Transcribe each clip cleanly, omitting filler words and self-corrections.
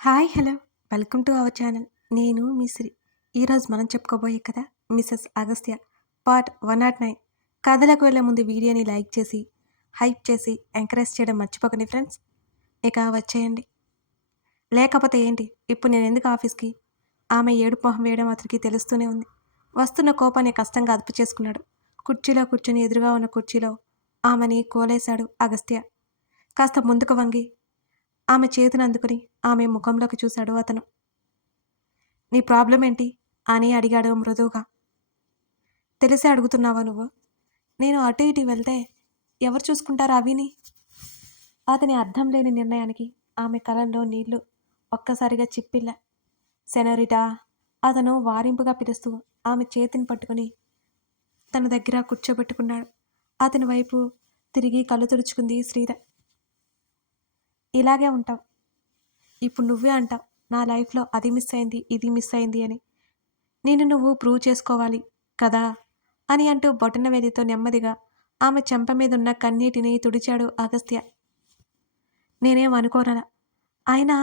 Hi hello welcome to our channel. నేను మీ శ్రీ. ఈరోజు మనం చెప్పుకోబోయే కథ మిసెస్ అగస్త్య పార్ట్ 109. కథలకు వెళ్ళే ముందు వీడియోని లైక్ చేసి హైప్ చేసి ఎంకరేజ్ చేయడం మర్చిపోకండి ఫ్రెండ్స్. ఇక వచ్చేయండి. లేకపోతే ఏంటి, ఇప్పుడు నేను ఎందుకు ఆఫీస్కి? ఆమె ఏడుపు మొహం వేయడం అతనికి తెలుస్తూనే ఉంది. వస్తున్న కోపాన్ని కష్టంగా అదుపు చేసుకున్నాడు. కుర్చీలో కూర్చుని ఎదురుగా ఉన్న కుర్చీలో ఆమెని కోలేశాడు అగస్త్య. కాస్త ముందుకు వంగి ఆమె చేతిని అందుకుని ఆమె ముఖంలోకి చూశాడు అతను. నీ ప్రాబ్లం ఏంటి అని అడిగాడు మృదువుగా. తెలిసే అడుగుతున్నావా నువ్వు? నేను అటు ఇటు వెళ్తే ఎవరు చూసుకుంటారు అవిని? అతని అర్థం లేని నిర్ణయానికి ఆమె కళ్ళల్లో నీళ్లు ఒక్కసారిగా చిప్పిల్ల. సెనోరిటా, అతను వారింపుగా పిలుస్తూ ఆమె చేతిని పట్టుకుని తన దగ్గర కూర్చోబెట్టుకున్నాడు. అతని వైపు తిరిగి కళ్ళు తుడుచుకుంది శ్రీధ. ఇలాగే ఉంటావు. ఇప్పుడు నువ్వే అంటావు నా లైఫ్లో అది మిస్ అయింది ఇది మిస్ అయింది అని. నేను నువ్వు ప్రూవ్ చేసుకోవాలి కదా అని అంటూ బొటన వేలితో నెమ్మదిగా ఆమె చెంప మీదున్న కన్నీటిని తుడిచాడు అగస్త్య. నేనేం అనుకోనలా. అయినా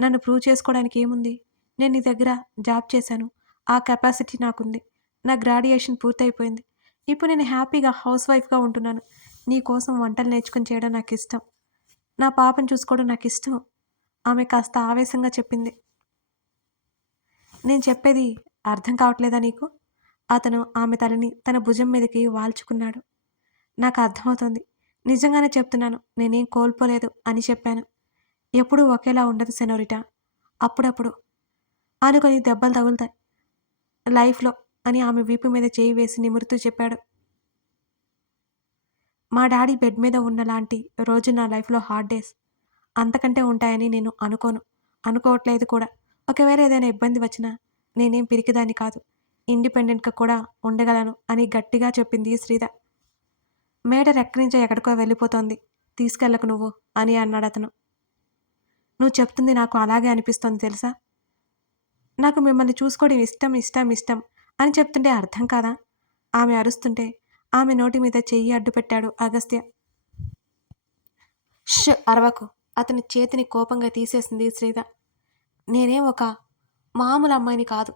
నన్ను ప్రూవ్ చేసుకోవడానికి ఏముంది? నేను నీ దగ్గర జాబ్ చేశాను, ఆ కెపాసిటీ నాకుంది. నా గ్రాడ్యుయేషన్ పూర్తయిపోయింది. ఇప్పుడు నేను హ్యాపీగా హౌస్ వైఫ్గా ఉంటున్నాను. నీ కోసం వంటలు నేర్చుకుని చేయడం నాకు ఇష్టం. నా పాపను చూసుకోవడం నాకు ఇష్టం. ఆమె కాస్త ఆవేశంగా చెప్పింది. నేను చెప్పేది అర్థం కావట్లేదా నీకు? అతను ఆమె తలని తన భుజం మీదకి వాల్చుకున్నాడు. నాకు అర్థమవుతోంది. నిజంగానే చెప్తున్నాను, నేనేం కోల్పోలేదు అని చెప్పాను. ఎప్పుడూ ఒకేలా ఉండదు సెనోరిటా. అప్పుడప్పుడు అనుకొని దెబ్బలు తగులుతాయి లైఫ్లో అని ఆమె వీపు మీద చేయి వేసి నిమురుతూ చెప్పాడు. మా డాడీ బెడ్ మీద ఉన్నలాంటి రోజు నా లైఫ్లో హార్డ్ డేస్ అంతకంటే ఉంటాయని నేను అనుకోవట్లేదు కూడా. ఒకవేళ ఏదైనా ఇబ్బంది వచ్చినా నేనేం పిరికిదాన్ని కాదు. ఇండిపెండెంట్గా కూడా ఉండగలను అని గట్టిగా చెప్పింది శ్రీధ. మేడ ఎక్కడి నుంచో ఎక్కడికో వెళ్ళిపోతోంది. తీసుకెళ్ళకు నువ్వు అని అన్నాడు అతను. నువ్వు చెప్తుంది నాకు అలాగే అనిపిస్తోంది తెలుసా. నాకు మిమ్మల్ని చూసుకోవడం ఇష్టం ఇష్టం ఇష్టం అని చెప్తుంటే అర్థం కాదా? ఆమె అరుస్తుంటే ఆమె నోటి మీద చెయ్యి అడ్డు పెట్టాడు అగస్త్య. ష్ అరవకు. అతని చేతిని కోపంగా తీసేసింది శ్రీధ. నేనేం ఒక మామూలు అమ్మాయిని కాదు.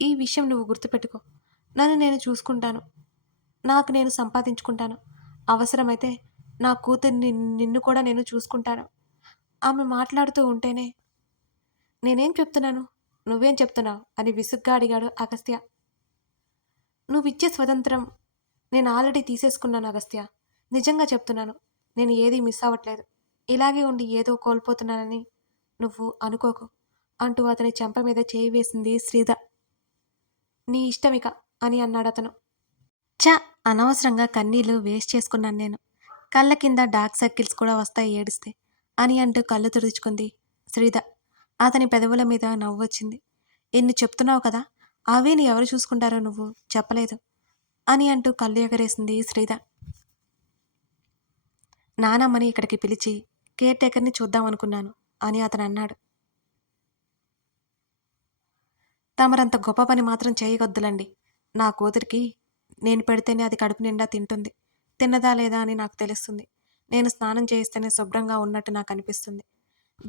ఈ విషయం నువ్వు గుర్తుపెట్టుకో. నన్ను నేను చూసుకుంటాను. నాకు నేను సంపాదించుకుంటాను. అవసరమైతే నా కూతుర్ని నిన్ను కూడా నేను చూసుకుంటాను. ఆమె మాట్లాడుతూ ఉంటేనే నేనేం చెప్తున్నాను, నువ్వేం చెప్తున్నావు అని విసుగ్గా అడిగాడు అగస్త్య. నువ్విచ్చే స్వతంత్రం నేను ఆల్రెడీ తీసేసుకున్నాను అగస్త్య. నిజంగా చెప్తున్నాను, నేను ఏదీ మిస్ అవ్వట్లేదు. ఇలాగే ఉండి ఏదో కోల్పోతున్నానని నువ్వు అనుకోకు అంటూ అతని చెంప మీద చేయి వేసింది శ్రీధ. నీ ఇష్టమిక అని అన్నాడతను. చ, అనవసరంగా కన్నీళ్లు వేస్ట్ చేసుకున్నాను నేను. కళ్ళ కింద డార్క్ సర్కిల్స్ కూడా వస్తాయి ఏడిస్తే అని అంటూ కళ్ళు తుడుచుకుంది శ్రీధ. అతని పెదవుల మీద నవ్వొచ్చింది. ఎన్ని చెప్తున్నావు కదా, అవేని ఎవరు చూసుకుంటారో నువ్వు చెప్పలేదు అని అంటూ కళ్ళు ఎగరేసింది శ్రీధ. నానమ్మని ఇక్కడికి పిలిచి కేర్ టేకర్ని చూద్దామనుకున్నాను అని అతను అన్నాడు. తమరంత గొప్ప పని మాత్రం చేయగొద్దులండి. నా కూతురికి నేను పెడితేనే అది కడుపు నిండా తింటుంది. తిన్నదా లేదా అని నాకు తెలుస్తుంది. నేను స్నానం చేయిస్తేనే శుభ్రంగా ఉన్నట్టు నాకు అనిపిస్తుంది.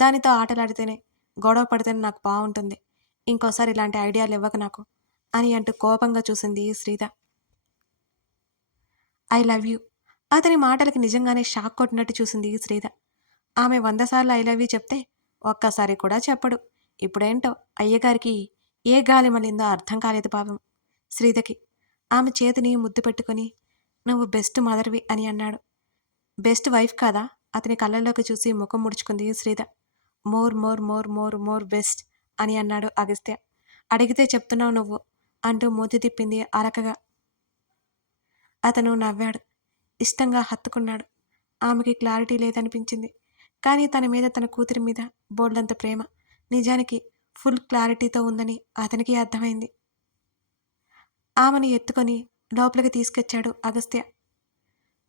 దానితో ఆటలాడితేనే, గొడవ పడితేనే నాకు బాగుంటుంది. ఇంకోసారి ఇలాంటి ఐడియాలు ఇవ్వక నాకు అని అంటూ కోపంగా చూసింది శ్రీధ. I love you. అతని మాటలకి నిజంగానే షాక్ కొట్టినట్టు చూసింది శ్రీధ. ఆమె 100 సార్లు ఐ లవ్ యూ చెప్తే ఒక్కసారి కూడా చెప్పడు. ఇప్పుడేంటో అయ్యగారికి ఏ గాలి మళ్ళిందో అర్థం కాలేదు పాపం శ్రీధకి. ఆమె చేతిని ముద్దు పెట్టుకుని నువ్వు బెస్ట్ మదర్వి అని అన్నాడు. బెస్ట్ వైఫ్ కాదా? అతని కళ్ళల్లోకి చూసి ముఖం ముడుచుకుంది Shridha. More more more more more best అని అన్నాడు అగస్త్య. అడిగితే చెప్తున్నావు నువ్వు అంటూ మూతి తిప్పింది అరకగా. అతను నవ్వాడు. ఇష్టంగా హత్తుకున్నాడు. ఆమెకి క్లారిటీ లేదనిపించింది. కానీ తన మీద, తన కూతురి మీద బోల్డంత ప్రేమ నిజానికి ఫుల్ క్లారిటీతో ఉందని అతనికి అర్థమైంది. ఆమెను ఎత్తుకొని లోపలికి తీసుకొచ్చాడు అగస్త్య.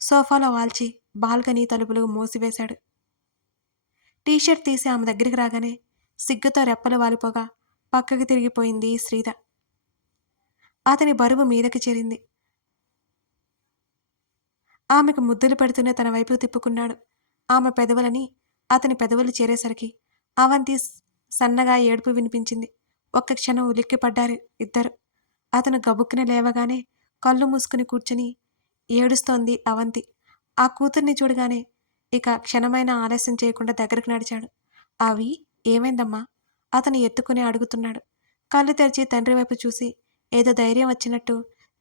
సోఫాలో వాల్చి బాల్కనీ తలుపులు మూసివేశాడు. టీషర్ట్ తీసి ఆమె దగ్గరికి రాగానే సిగ్గుతో రెప్పలు వాలిపోగా పక్కకి తిరిగిపోయింది శ్రీధ. అతని బరువు మీదకి చేరింది. ఆమెకు ముద్దులు పెడుతూనే తన వైపు తిప్పుకున్నాడు. ఆమె పెదవులని అతని పెదవులు చేరేసరికి అవంతి సన్నగా ఏడుపు వినిపించింది. ఒక్క క్షణం ఉలిక్కిపడ్డారు ఇద్దరు. అతను గబుక్కున లేవగానే కళ్ళు మూసుకుని కూర్చుని ఏడుస్తోంది అవంతి. ఆ కూతుర్ని చూడగానే ఇక క్షణమైనా ఆలస్యం చేయకుండా దగ్గరకు నడిచాడు. అవి ఏమైందమ్మా? అతను ఎత్తుకుని అడుగుతున్నాడు. కళ్ళు తెరిచి తండ్రి వైపు చూసి ఏదో ధైర్యం వచ్చినట్టు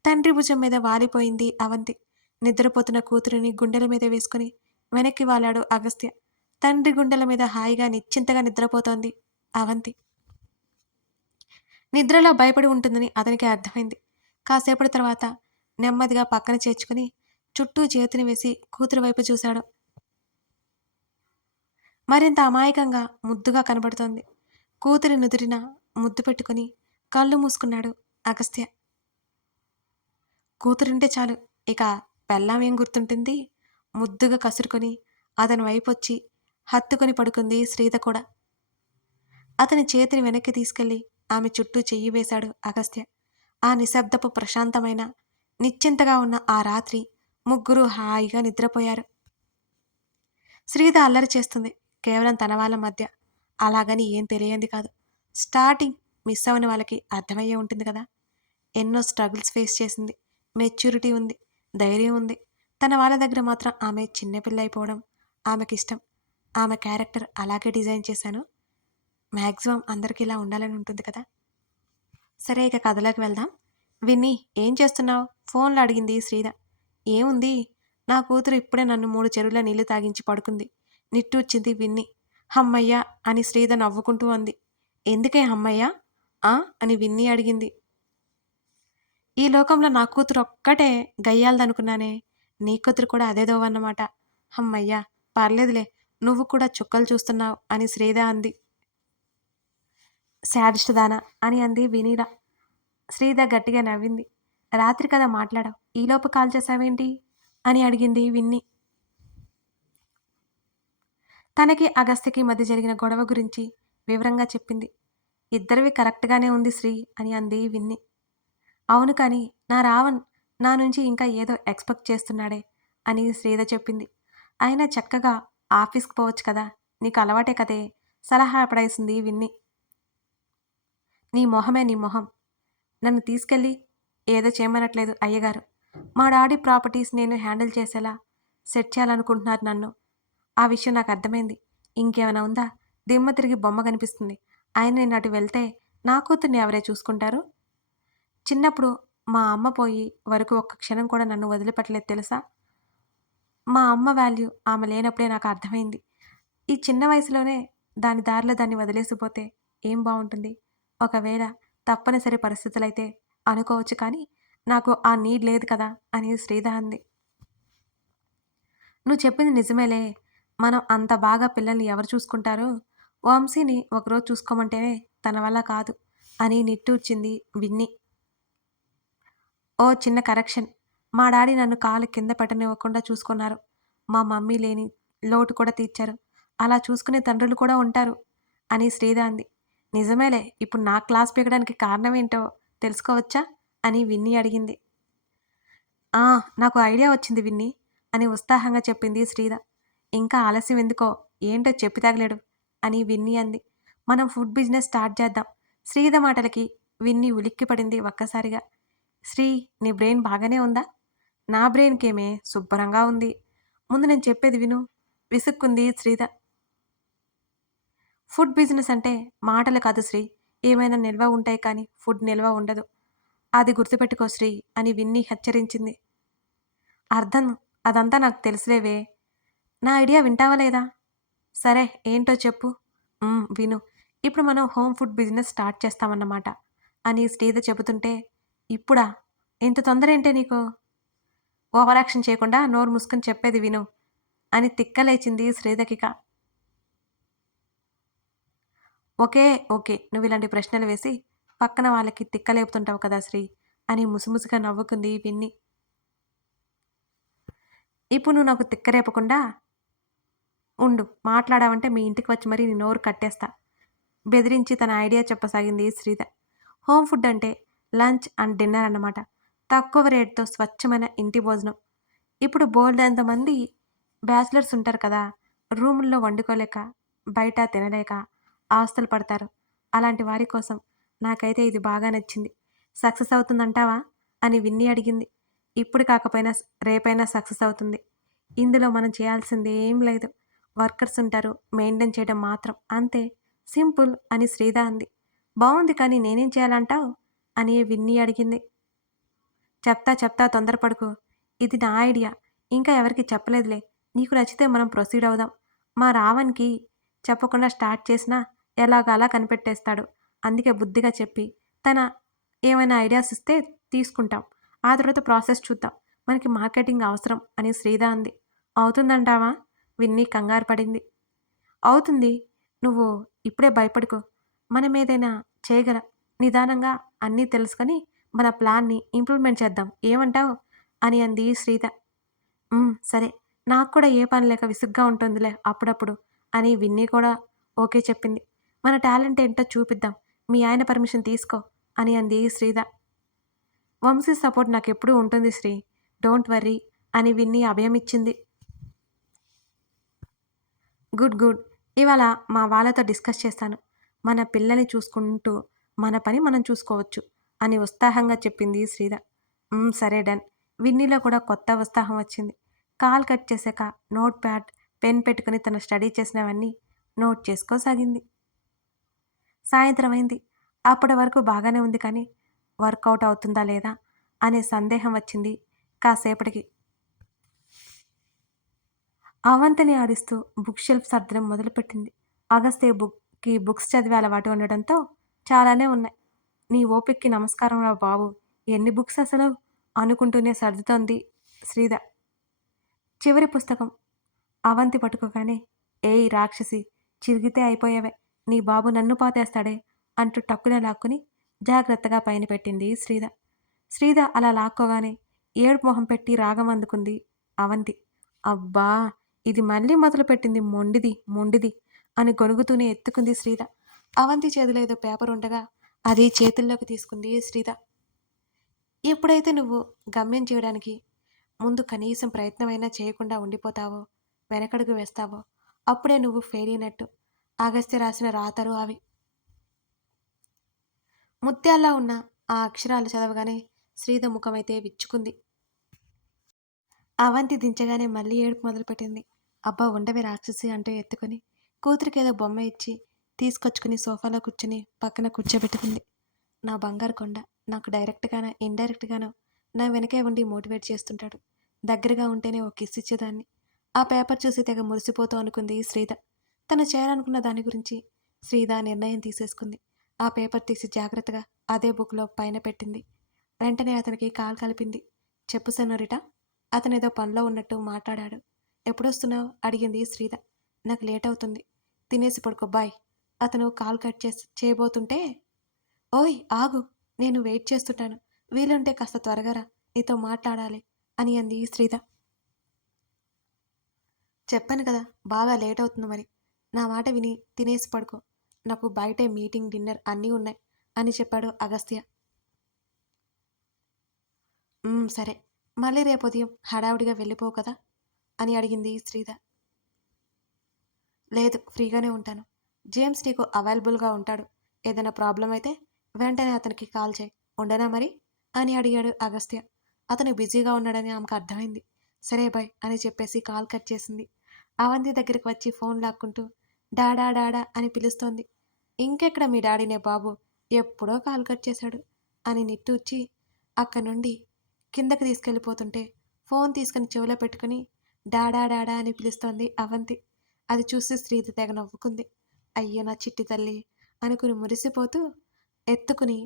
తండ్రి భుజం మీద వాలిపోయింది అవంతి. నిద్రపోతున్న కూతురిని గుండెల మీద వేసుకుని వెనక్కి వాలాడు అగస్త్య. తండ్రి గుండెల మీద హాయిగా నిశ్చింతగా నిద్రపోతోంది అవంతి. నిద్రలో భయపడి ఉంటుందని అతనికి అర్థమైంది. కాసేపటి తర్వాత నెమ్మదిగా పక్కన చేర్చుకుని చుట్టూ చేతిని వేసి కూతురు వైపు చూశాడు. మరింత అమాయకంగా ముద్దుగా కనబడుతోంది. కూతురి నుదురిన ముద్దు పెట్టుకుని కళ్ళు మూసుకున్నాడు అగస్త్య. కూతురింటే చాలు ఇక పెళ్ళాం ఏం గుర్తుంటుంది? ముద్దుగా కసురుకొని అతని వైపొచ్చి హత్తుకొని పడుకుంది శ్రీత కూడా. అతని చేతిని వెనక్కి తీసుకెళ్లి ఆమె చుట్టూ చెయ్యి వేశాడు అగస్త్య. ఆ నిశ్శబ్దపు ప్రశాంతమైన నిశ్చింతగా ఉన్న ఆ రాత్రి ముగ్గురు హాయిగా నిద్రపోయారు. శ్రీత అల్లరి చేస్తుంది, కేవలం తన వాళ్ళ మధ్య. అలాగని ఏం తెలియంది కాదు. స్టార్టింగ్ మిస్ అవని వాళ్ళకి అర్థమయ్యే ఉంటుంది కదా. ఎన్నో స్ట్రగుల్స్ ఫేస్ చేసింది. మెచ్యూరిటీ ఉంది, ధైర్యం ఉంది. తన వాళ్ళ దగ్గర మాత్రం ఆమె చిన్నపిల్ల అయిపోవడం ఆమెకిష్టం. ఆమె క్యారెక్టర్ అలాగే డిజైన్ చేశాను. మ్యాక్సిమం అందరికీ ఇలా ఉండాలని ఉంటుంది కదా. సరే ఇక కథలోకి వెళ్దాం. విన్నీ, ఏం చేస్తున్నావు? ఫోన్లో అడిగింది శ్రీద. ఏముంది, నా కూతురు ఇప్పుడే నన్ను 3 చెరువుల నీళ్లు తాగించి పడుకుంది. నిట్టూర్చింది విన్నీ. హమ్మయ్య అని శ్రీద నవ్వుకుంటూ అంది. ఎందుకే హమ్మయ్య అని విన్నీ అడిగింది. ఈ లోకంలో నా కూతురు ఒక్కటే గయ్యాలదనుకున్నానే. నీ కూతురు కూడా అదేదోవన్నమాట. హమ్మయ్య, పర్లేదులే, నువ్వు కూడా చుక్కలు చూస్తున్నావు అని శ్రీద అంది. శాడిస్ట్ దానా అని అంది వినీల. శ్రీద గట్టిగా నవ్వింది. రాత్రి కదా మాట్లాడావు, ఈలోపు కాల్ చేశావేంటి అని అడిగింది విన్ని. తనకి అగస్త్యకి మధ్య జరిగిన గొడవ గురించి వివరంగా చెప్పింది. ఇద్దరివి కరెక్ట్గానే ఉంది శ్రీ అని అంది విన్ని. అవును, కానీ నా రావణ్ నా నుంచి ఇంకా ఏదో ఎక్స్పెక్ట్ చేస్తున్నాడే అని శ్రీద చెప్పింది. అయినా చక్కగా ఆఫీస్కి పోవచ్చు కదా, నీకు అలవాటే కదే సలహా పడేసింది విన్ని. నీ మొహమే నీ మొహం. నన్ను తీసుకెళ్ళి ఏదో చేయమనట్లేదు అయ్యగారు. మా డాడీ ప్రాపర్టీస్ నేను హ్యాండిల్ చేసేలా సెట్ చేయాలనుకుంటున్నారు నన్ను. ఆ విషయం నాకు అర్థమైంది. ఇంకేమైనా ఉందా? దిమ్మ తిరిగి బొమ్మ కనిపిస్తుంది. ఆయన నేను అటు వెళ్తే నా కూతుర్ని ఎవరే చూసుకుంటారు? చిన్నప్పుడు మా అమ్మ పోయి వరకు ఒక్క క్షణం కూడా నన్ను వదిలిపెట్టలేదు తెలుసా. మా అమ్మ వాల్యూ ఆమె లేనప్పుడే నాకు అర్థమైంది. ఈ చిన్న వయసులోనే దాని దారిలో దాన్ని వదిలేసిపోతే ఏం బాగుంటుంది? ఒకవేళ తప్పనిసరి పరిస్థితులైతే అనుకోవచ్చు, కానీ నాకు ఆ నీడ్ లేదు కదా అని శ్రీధ అంది. నువ్వు చెప్పింది నిజమేలే. మనం అంత బాగా పిల్లల్ని ఎవరు చూసుకుంటారో? వంశీని ఒకరోజు చూసుకోమంటేనే తన వల్ల కాదు అని నిట్టూర్చింది విన్ని. ఓ చిన్న కరెక్షన్. మా డాడీ నన్ను కాలు కింద పెట్టనివ్వకుండా చూసుకున్నారు. మా మమ్మీ లేని లోటు కూడా తీర్చారు. అలా చూసుకునే తండ్రులు కూడా ఉంటారు అని శ్రీధ అంది. నిజమేలే, ఇప్పుడు నా క్లాస్ పీకడానికి కారణం ఏంటో తెలుసుకోవచ్చా అని విన్ని అడిగింది. నాకు ఐడియా వచ్చింది విన్ని అని ఉత్సాహంగా చెప్పింది శ్రీధ. ఇంకా ఆలస్యం ఎందుకో, ఏంటో చెప్పి తగలేడు అని విన్ని అంది. మనం ఫుడ్ బిజినెస్ స్టార్ట్ చేద్దాం. శ్రీధ మాటలకి విన్ని ఉలిక్కిపడింది ఒక్కసారిగా. శ్రీ, నీ బ్రెయిన్ బాగానే ఉందా? నా బ్రెయిన్కేమే శుభ్రంగా ఉంది. ముందు నేను చెప్పేది విను విసుక్కుంది శ్రీధ. ఫుడ్ బిజినెస్ అంటే మాటలు కాదు శ్రీ. ఏమైనా నిల్వ ఉంటాయి కానీ ఫుడ్ నిల్వ ఉండదు. అది గుర్తుపెట్టుకో శ్రీ అని విన్ని హెచ్చరించింది. అర్థం అదంతా నాకు తెలుసులేవే. నా ఐడియా వింటావా లేదా? సరే, ఏంటో చెప్పు. విను. ఇప్పుడు మనం హోమ్ ఫుడ్ బిజినెస్ స్టార్ట్ చేస్తామన్నమాట అని శ్రీధ చెబుతుంటే, ఇప్పుడా? ఇంత తొందర ఏంటే నీకు? ఓవర్ యాక్షన్ చేయకుండా నోరు మూసుకుని చెప్పేది విను అని తిక్కలేచింది శ్రీధకిక. ఓకే ఓకే, నువ్వు ఇలాంటి ప్రశ్నలు వేసి పక్కన వాళ్ళకి తిక్కలేపుతుంటావు కదా శ్రీ అని ముసుముసుగా నవ్వుకుంది విన్ని. ఇప్పుడు నువ్వు నాకు తిక్కరేపకుండా ఉండు. మాట్లాడావంటే మీ ఇంటికి వచ్చి మరీ నీ నోరు కట్టేస్తా బెదిరించి తన ఐడియా చెప్పసాగింది శ్రీధ. హోమ్ ఫుడ్ అంటే లంచ్ అండ్ డిన్నర్ అన్నమాట. తక్కువ రేటుతో స్వచ్ఛమైన ఇంటి భోజనం. ఇప్పుడు బోల్డ్ ఎంతమంది బ్యాచిలర్స్ ఉంటారు కదా, రూముల్లో వండుకోలేక, బయట తినలేక, అవస్థలు పడతారు. అలాంటి వారి కోసం నాకైతే ఇది బాగా నచ్చింది. సక్సెస్ అవుతుందంటావా? అని విన్నీ అడిగింది. ఇప్పుడు కాకపోయినా రేపైనా సక్సెస్ అవుతుంది. ఇందులో మనం చేయాల్సింది ఏం లేదు. వర్కర్స్ ఉంటారు. మెయింటైన్ చేయడం మాత్రం. అంతే. సింపుల్ అని శ్రీద అంది. బావుంది కానీ నేనేం చేయాలంటావు? అని విన్నీ అడిగింది. చెప్తా తొందరపడకు. ఇది నా ఐడియా. ఇంకా ఎవరికీ చెప్పలేదులే. నీకు నచ్చితే మనం ప్రొసీడ్ అవుదాం. మా రావణ్‌కి చెప్పకుండా స్టార్ట్ చేసినా ఎలాగోలా కనిపెట్టేస్తాడు. అందుకే బుద్ధిగా చెప్పి, తన ఏమైనా ఐడియాస్ ఇస్తే తీసుకుంటాం. ఆ తర్వాత ప్రాసెస్ చూద్దాం. మనకి మార్కెటింగ్ అవసరం అని శ్రీద అంది. అవుతుందంటావా? విన్నీ కంగారు పడింది. అవుతుంది. నువ్వు ఇప్పుడే భయపడకు. మనమేదైనా చేయగలం. నిదానంగా అన్నీ తెలుసుకొని మన ప్లాన్‌ని ఇంప్లిమెంట్ చేద్దాం. ఏమంటావు? అని అంది శ్రీద. సరే. నాకు కూడా ఏ పని లేక విసుగ్గా ఉంటుందిలే అప్పుడప్పుడు అని విన్నీ కూడా ఓకే చెప్పింది. మన టాలెంట్ ఏంటో చూపిద్దాం. మీ ఆయన పర్మిషన్ తీసుకో అని అంది శ్రీద. వంశీ సపోర్ట్ నాకెప్పుడూ ఉంటుంది శ్రీ. డోంట్ వర్రీ అని విన్నీ అభయమిచ్చింది. గుడ్. ఇవాళ మా వాళ్ళతో డిస్కస్ చేశాను. మన పిల్లల్ని చూసుకుంటూ మన పని మనం చూసుకోవచ్చు అని ఉత్సాహంగా చెప్పింది శ్రీద. సరే డన్. విన్నీలో కూడా కొత్త ఉత్సాహం వచ్చింది. కాల్ కట్ చేశాక నోట్ ప్యాడ్, పెన్ పెట్టుకుని తను స్టడీ చేసినవన్నీ నోట్ చేసుకోసాగింది. సాయంత్రం అయింది. అప్పటి వరకు బాగానే ఉంది కానీ వర్కౌట్ అవుతుందా లేదా అనే సందేహం వచ్చింది కాసేపటికి. అవంతిని ఆడిస్తూ బుక్ షెల్ఫ్ సర్దడం మొదలుపెట్టింది. అగస్త్య బుక్స్ చదివే అలవాటు ఉండడంతో చాలానే ఉన్నాయి. నీ ఓపికకి నమస్కారంరా బాబు! ఎన్ని బుక్స్ అసలు? అనుకుంటూనే సర్దుతోంది శ్రీద. చివరి పుస్తకం అవంతి పట్టుకోగానే, ఏయ్ రాక్షసి! చిరిగితే అయిపోయావే. నీ బాబు నన్ను పాతేస్తాడే అంటూ టక్కున లాక్కుని జాగ్రత్తగా పైన పెట్టింది శ్రీద. శ్రీద అలా లాక్కోగానే ఏడుపు మొహం పెట్టి రాగం అందుకుంది అవంతి. అబ్బా! ఇది మళ్ళీ మొదలుపెట్టింది మొండిది అని గొణుగుతూనే ఎత్తుకుంది శ్రీద. అవంతి చేతిలో ఏదో పేపర్ ఉండగా అది చేతుల్లోకి తీసుకుంది శ్రీద. ఎప్పుడైతే నువ్వు గమ్యం చేయడానికి ముందు కనీసం ప్రయత్నమైనా చేయకుండా ఉండిపోతావో, వెనకడుగు వేస్తావో, అప్పుడే నువ్వు ఫెయిల్ అయినట్టు. అగస్త్య రాసిన రాతలు అవి. ముత్యాల్లా ఉన్న ఆ అక్షరాలు చదవగానే శ్రీద ముఖమైతే విచ్చుకుంది. అవంతి దించగానే మళ్ళీ ఏడుపు మొదలుపెట్టింది. అబ్బా ఉండవే రాక్షసి అంటూ ఎత్తుకొని కూతురికేదో బొమ్మ ఇచ్చి తీసుకొచ్చుకుని సోఫాలో కూర్చుని పక్కన కూర్చోబెట్టుకుంది. నా బంగారు కొండ నాకు డైరెక్ట్గానో ఇండైరెక్ట్గానో నా వెనకే ఉండి మోటివేట్ చేస్తుంటాడు. దగ్గరగా ఉంటేనే ఓ కిస్ ఇచ్చేదాన్ని. ఆ పేపర్ చూసి తెగ మురిసిపోతూ అనుకుంది శ్రీద. తను చేయాలనుకున్న దాని గురించి శ్రీద నిర్ణయం తీసేసుకుంది. ఆ పేపర్ తీసి జాగ్రత్తగా అదే బుక్లో పైన పెట్టింది. వెంటనే అతనికి కాల్ కలిపింది. చెప్పు సెన్నోరిటా. అతనేదో పనిలో ఉన్నట్టు మాట్లాడాడు. ఎప్పుడొస్తున్నావు అడిగింది శ్రీద. నాకు లేట్ అవుతుంది. తినేసి పడుకో బాయ్. అతను కాల్ కట్ చేయబోతుంటే, ఓయ్ ఆగు, నేను వెయిట్ చేస్తుంటాను. వీలుంటే కాస్త త్వరగా రా, నీతో మాట్లాడాలి అని అంది శ్రీద. చెప్పాను కదా బాగా లేట్ అవుతుంది మరి. నా మాట విని తినేసి పడుకో. నాకు బయటే మీటింగ్ డిన్నర్ అన్నీ ఉన్నాయి అని చెప్పాడు అగస్త్య. సరే. మళ్ళీ రేపు ఉదయం హడావుడిగా వెళ్ళిపోవు కదా అని అడిగింది శ్రీద. లేదు ఫ్రీగానే ఉంటాను. జేమ్స్ నీకు అవైలబుల్గా ఉంటాడు. ఏదైనా ప్రాబ్లం అయితే వెంటనే అతనికి కాల్ చేయి. ఉండనా మరి అని అడిగాడు అగస్త్య. అతను బిజీగా ఉన్నాడని ఆమెకు అర్థమైంది. సరే బాయ్ అని చెప్పేసి కాల్ కట్ చేసింది. అవంతి దగ్గరికి వచ్చి ఫోన్ లాక్కుంటూ డాడా డాడా అని పిలుస్తోంది. ఇంకెక్కడ మీ డాడీనే బాబు, ఎప్పుడో కాల్ కట్ చేశాడు అని నిట్టూర్చి అక్కడి నుండి కిందకి తీసుకెళ్ళిపోతుంటే ఫోన్ తీసుకుని చెవిలో పెట్టుకుని డాడా డాడా అని పిలుస్తోంది అవంతి. అది చూసి శ్రీద తెగ నవ్వుకుంది. అయ్యో నా చిట్టి తల్లి అనుకుని మురిసిపోతూ ఎత్తుకుని,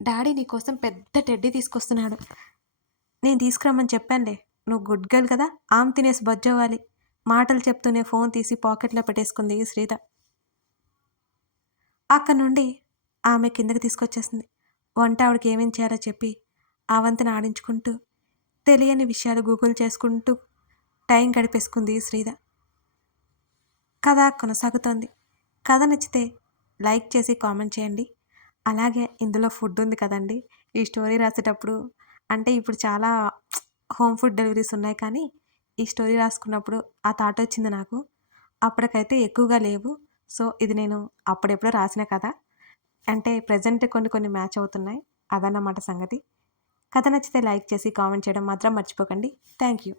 డాడీ నీకోసం పెద్ద టెడ్డీ తీసుకొస్తున్నాడు. నేను తీసుకురమ్మని చెప్పానులే. నువ్వు గుడ్ గర్ల్ కదా, ఆమె తినేసి బజ్జోవాలి. మాటలు చెప్తూనే ఫోన్ తీసి పాకెట్లో పెట్టేసుకుంది శ్రీద. అక్కడి నుండి ఆమె కిందకి తీసుకొచ్చేసింది. వంట ఆవిడకి ఏమేం చేయాలో చెప్పి అవంతిని ఆడించుకుంటూ తెలియని విషయాలు గూగుల్ చేసుకుంటూ టైం గడిపేసుకుంది శ్రీద. కథ కొనసాగుతోంది. కథ నచ్చితే లైక్ చేసి కామెంట్ చేయండి. అలాగే ఇందులో ఫుడ్ ఉంది కదండి. ఈ స్టోరీ రాసేటప్పుడు అంటే ఇప్పుడు చాలా హోమ్ ఫుడ్ డెలివరీస్ ఉన్నాయి కానీ ఈ స్టోరీ రాసుకున్నప్పుడు ఆ థాట్ వచ్చింది నాకు. అప్పటికైతే ఎక్కువగా లేవు. సో ఇది నేను అప్పుడెప్పుడో రాసిన కథ. అంటే ప్రెజెంట్ కొన్ని కొన్ని మ్యాచ్ అవుతున్నాయి. అదన్నమాట సంగతి. కథ నచ్చితే లైక్ చేసి కామెంట్ చేయడం మాత్రం మర్చిపోకండి. Thank you.